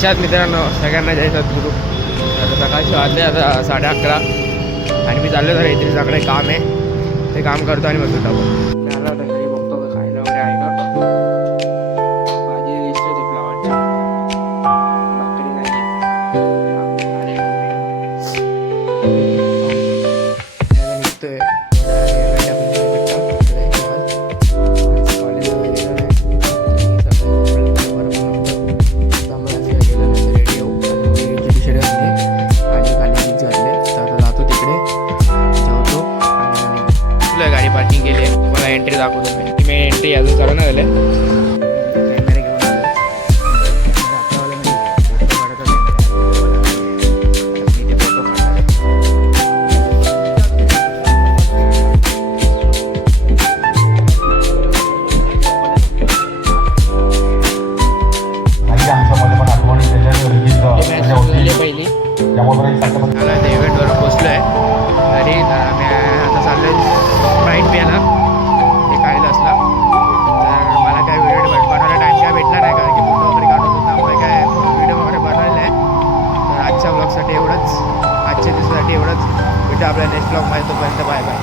कशात मित्रांनो, सगळ्यांना जय सद्गुरू. आता सकाळचे वाजले आता 11:30 आणि मी चाललो तर इथे सगळे काम आहे, ते काम करतो आणि बसतो टाकून आला होता घरी. बघतो का खायला वगैरे आहे का. भाजी दिसते ते फ्लावरची, भाकरी नाही निघतोय. गाडी पार्किंग केली आहे. मला एंट्री दाखवतो मी एंट्री अजून करू ना झाले. कॅमेरे घेऊन आलो फोटो काढणार. पहिली मला ते इव्हेंटवर पोचलो आहे घरी. मी आता चाललो आहे स्प्राईट प्यायला. ते खायला असला तर मला काय व्हिडिओ बनवायला टाईम काय भेटला नाही, कारण की फोटो वगैरे काढत होतो, त्यामुळे काय व्हिडिओ वगैरे बनवायला आहे. तर आजच्या ब्लॉगसाठी एवढंच, आजच्या दिवसासाठी एवढंच. भेटू आपल्या नेक्स्ट ब्लॉगमध्ये. तोपर्यंत बाय बाय.